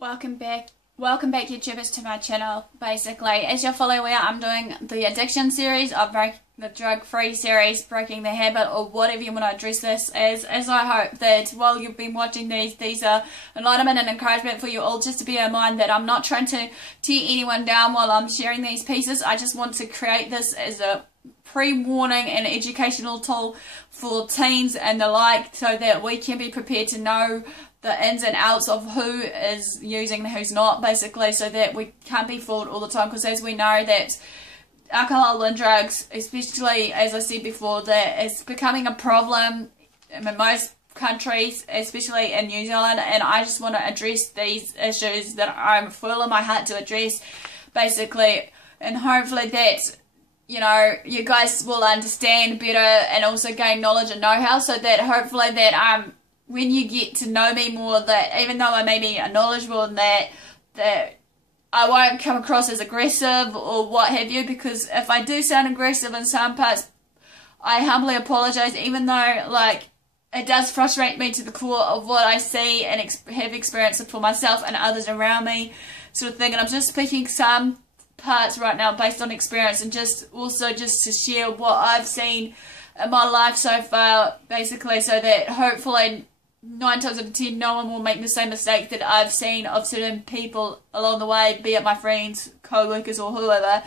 Welcome back YouTubers to my channel. Basically, as you're fully aware, I'm doing the addiction series of the drug-free series, breaking the habit, or whatever you want to address this as I hope that while you've been watching these are enlightenment and encouragement for you all. Just to bear in mind that I'm not trying to tear anyone down while I'm sharing these pieces. I just want to create this as a pre-warning and educational tool for teens and the like, so that we can be prepared to know the ins and outs of who is using and who's not, basically, so that we can't be fooled all the time. Because as we know that alcohol and drugs, especially as I said before, that it's becoming a problem in most countries, especially in New Zealand, and I just want to address these issues that I'm full in my heart to address, basically, and hopefully that, you know, you guys will understand better and also gain knowledge and know-how, so that hopefully that when you get to know me more, that even though I may be knowledgeable in that I won't come across as aggressive or what have you, because if I do sound aggressive in some parts, I humbly apologise, even though, like, it does frustrate me to the core of what I see and have experienced for myself and others around me, sort of thing. And I'm just speaking some parts right now based on experience, and just to share what I've seen in my life so far, basically, so that hopefully 9 times out of 10 no one will make the same mistake that I've seen of certain people along the way, be it my friends, co-workers, or whoever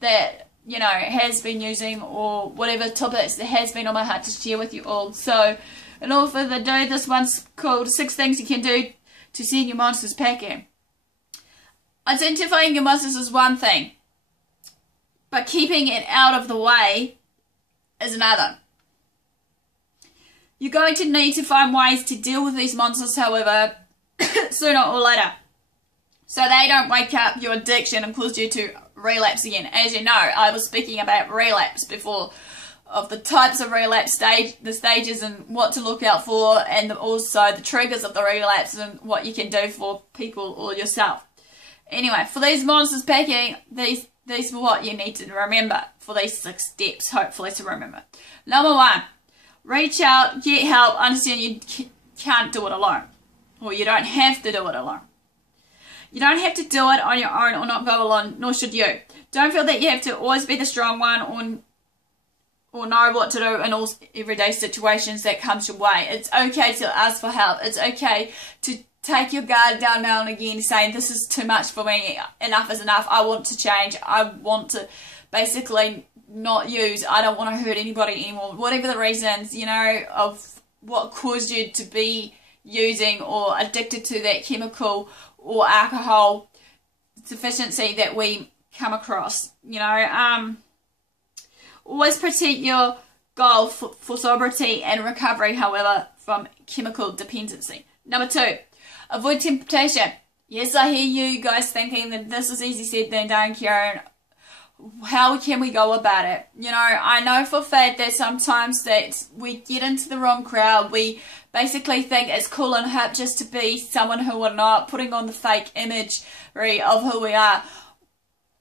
that, you know, has been using, or whatever topics that has been on my heart to share with you all. So, in all further ado, this one's called 6 Things You Can Do to Send Your Monsters Packing. Identifying your monsters is one thing, but keeping it out of the way is another. You're going to need to find ways to deal with these monsters, however, sooner or later, so they don't wake up your addiction and cause you to relapse again. As you know, I was speaking about relapse before, of the types of relapse, the stages and what to look out for, and also the triggers of the relapse and what you can do for people or yourself. Anyway, for these monsters packing, these are what you need to remember for these 6 steps, hopefully to remember. Number 1. Reach out, get help, understand you can't do it alone. Or you don't have to do it alone. You don't have to do it on your own or not go alone, nor should you. Don't feel that you have to always be the strong one or know what to do in all everyday situations that comes your way. It's okay to ask for help. It's okay to take your guard down now and again, saying this is too much for me, enough is enough, I want to change, I want to basically not use, I don't want to hurt anybody anymore, whatever the reasons, you know, of what caused you to be using or addicted to that chemical or alcohol deficiency that we come across, you know. Always protect your goal for sobriety and recovery, however, from chemical dependency. Number 2, avoid temptation. Yes, I hear you guys thinking that this is easy said than done, Karen. How can we go about it? You know, I know for a fact that sometimes that we get into the wrong crowd. We basically think it's cool and hip just to be someone who we're not, putting on the fake imagery of who we are.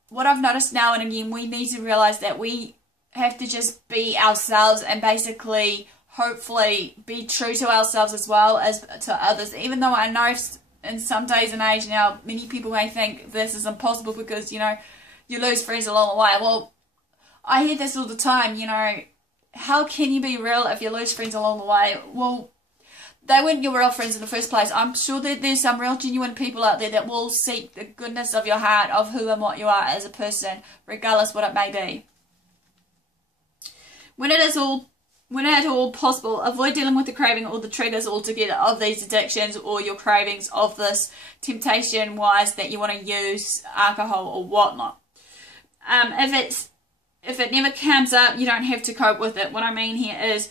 What I've noticed now and again, we need to realise that we have to just be ourselves and basically, hopefully, be true to ourselves as well as to others. Even though I know in some days and age now, many people may think this is impossible because, you know, you lose friends along the way. Well, I hear this all the time, you know, how can you be real if you lose friends along the way? Well, they weren't your real friends in the first place. I'm sure that there's some real genuine people out there that will seek the goodness of your heart, of who and what you are as a person, regardless what it may be. When at all possible, avoid dealing with the craving or the triggers altogether of these addictions or your cravings of this temptation-wise that you want to use alcohol or whatnot. If it never comes up, you don't have to cope with it. What I mean here is,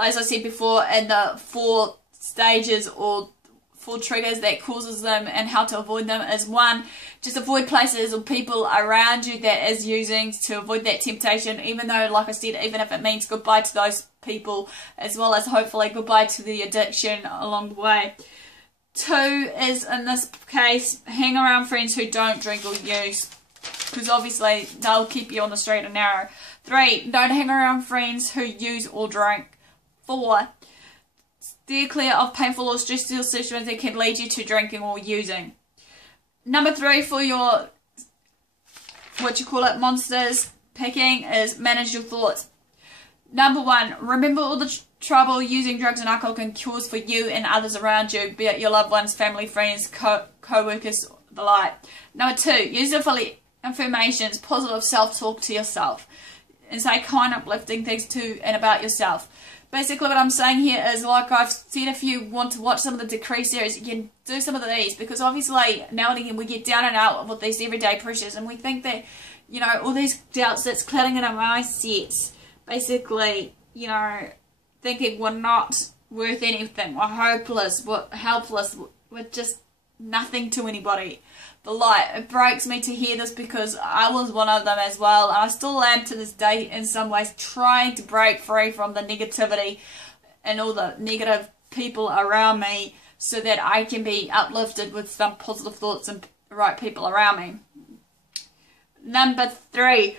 as I said before, in the 4 stages or 4 triggers that causes them and how to avoid them is 1, just avoid places or people around you that is using, to avoid that temptation, even though, like I said, even if it means goodbye to those people, as well as hopefully goodbye to the addiction along the way. 2 is, in this case, hang around friends who don't drink or use, because obviously they'll keep you on the straight and narrow. 3, don't hang around friends who use or drink. 4, steer clear of painful or stressful situations that can lead you to drinking or using. Number 3 for your, what you call it, monsters picking is manage your thoughts. Number 1, remember all the trouble using drugs and alcohol can cause for you and others around you, be it your loved ones, family, friends, co-workers, the like. Number 2, use the affirmations, positive self-talk to yourself, and say kind, uplifting things to and about yourself. Basically what I'm saying here is, like I've said, if you want to watch some of the Decrease series, you can do some of these, because obviously now and again we get down and out with these everyday pressures, and we think that, you know, all these doubts that's clouding in our mindsets, basically, you know, thinking we're not worth anything, we're hopeless, we're helpless, we're just nothing to anybody. The light, it breaks me to hear this, because I was one of them as well, and I still am to this day in some ways, trying to break free from the negativity and all the negative people around me, so that I can be uplifted with some positive thoughts and right people around me. Number 3,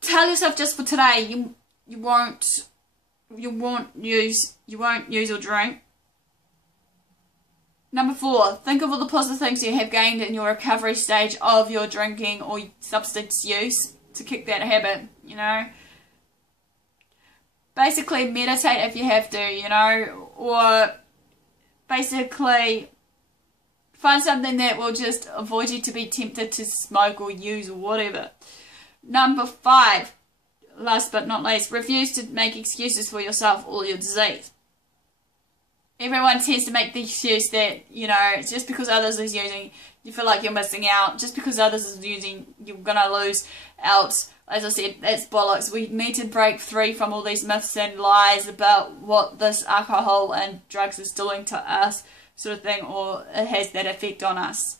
tell yourself just for today, you won't use or drink. Number 4, think of all the positive things you have gained in your recovery stage of your drinking or substance use to kick that habit, you know. Basically, meditate if you have to, you know, or basically find something that will just avoid you to be tempted to smoke or use or whatever. Number 5, last but not least, refuse to make excuses for yourself or your disease. Everyone tends to make the excuse that, you know, just because others is using, you feel like you're missing out. Just because others is using, you're going to lose out. As I said, that's bollocks. We need to break free from all these myths and lies about what this alcohol and drugs is doing to us, sort of thing, or it has that effect on us.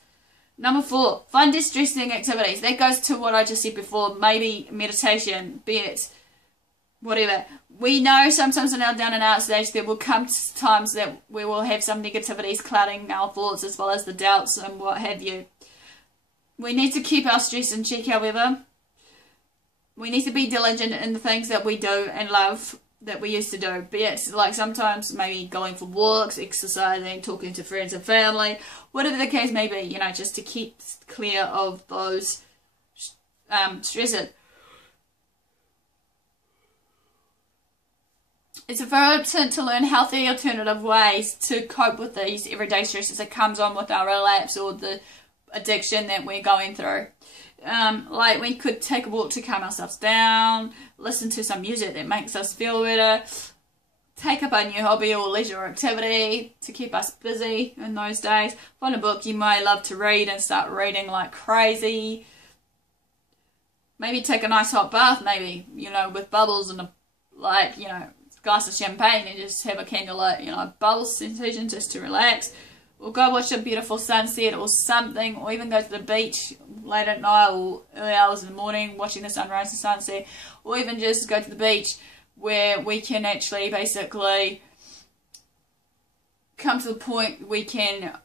Number 4, find distressing activities. That goes to what I just said before, maybe meditation, be it whatever. We know sometimes in our down and out stage there will come times that we will have some negativities clouding our thoughts, as well as the doubts and what have you. We need to keep our stress in check, however. We need to be diligent in the things that we do and love that we used to do. Be it like sometimes maybe going for walks, exercising, talking to friends and family, whatever the case may be, you know, just to keep clear of those stresses. It's important to learn healthy alternative ways to cope with these everyday stresses that comes on with our relapse or the addiction that we're going through. Like we could take a walk to calm ourselves down, listen to some music that makes us feel better, take up a new hobby or leisure activity to keep us busy in those days, find a book you might love to read and start reading like crazy. Maybe take a nice hot bath, maybe, you know, with bubbles and you know, glass of champagne, and just have a candlelit, you know, bubbles sensation just to relax. Or go watch a beautiful sunset or something, or even go to the beach late at night or early hours in the morning watching the sunrise and sunset, or even just go to the beach where we can actually basically come to the point we can,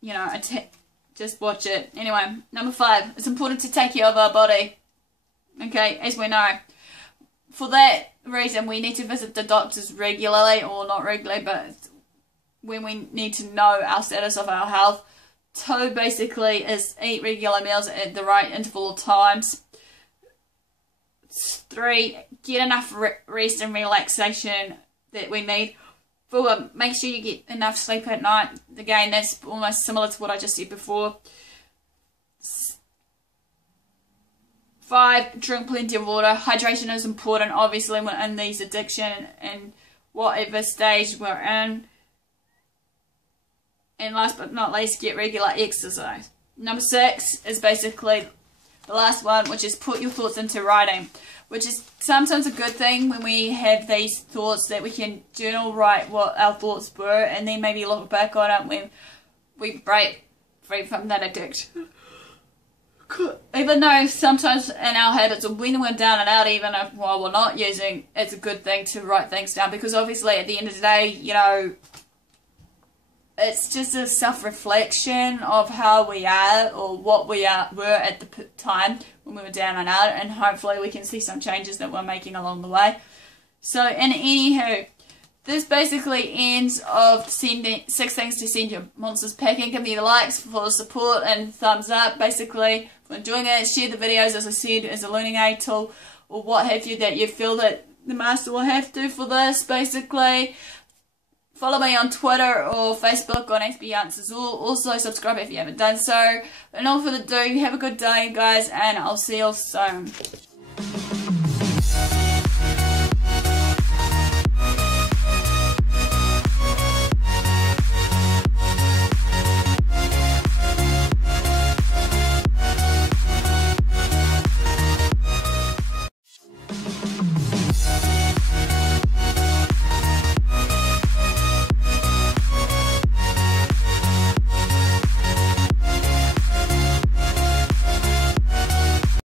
you know, just watch it. Anyway, number 5, it's important to take care of our body. Okay, as we know. For that reason, we need to visit the doctors regularly, or not regularly, but when we need to know our status of our health. 2, basically, is eat regular meals at the right interval of times. 3, get enough rest and relaxation that we need. 4, make sure you get enough sleep at night. Again, that's almost similar to what I just said before. 5, drink plenty of water. Hydration is important, obviously, when in these addiction and whatever stage we're in. And last but not least, get regular exercise. Number 6 is basically the last one, which is put your thoughts into writing, which is sometimes a good thing when we have these thoughts, that we can journal write what our thoughts were, and then maybe look back on it when we break free from that addiction. Even though sometimes in our habits, or when we're down and out, even if while we're not using, it's a good thing to write things down, because obviously at the end of the day, you know, it's just a self-reflection of how we are, or what we were at the time when we were down and out, and hopefully we can see some changes that we're making along the way. So, and anywho, this basically ends of sending 6 things to send your monsters packing. Give me the likes for the support and thumbs up basically for enjoying it. Share the videos, as I said, as a learning aid tool or what have you that you feel that the master will have to for this basically. Follow me on Twitter or Facebook on AspieAnswersAll. Also subscribe if you haven't done so. And all further ado, have a good day guys, and I'll see you all soon.